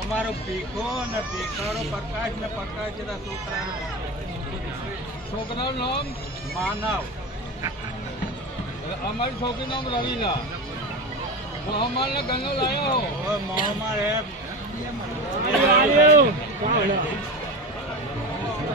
અમારો ભીખો ને ભીખારો પ્રકાશ ને પ્રકાશ જેવા છોકરા છોકરાનું નામ માનવ. અમારી છોકરી નામ રવિલા. મોહમ્મદ ને ગનો લાયો. મોહમ્મદ એમ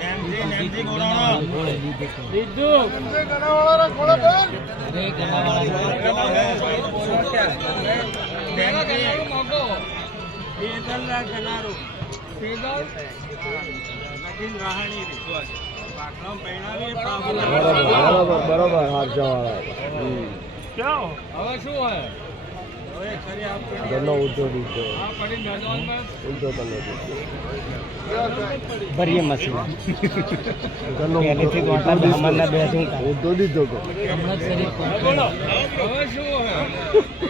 નેમજી નેમજી લીધું પેદલના ગનારો પેદલ નગીન રાહાણી બરોબર બરોબર હારજા વાળા હવે શું હોય ઘરનો ઊંચો દીધો ઊંચો ભરીએ મશીન ઘરનો કામ? ઊંચો દીધો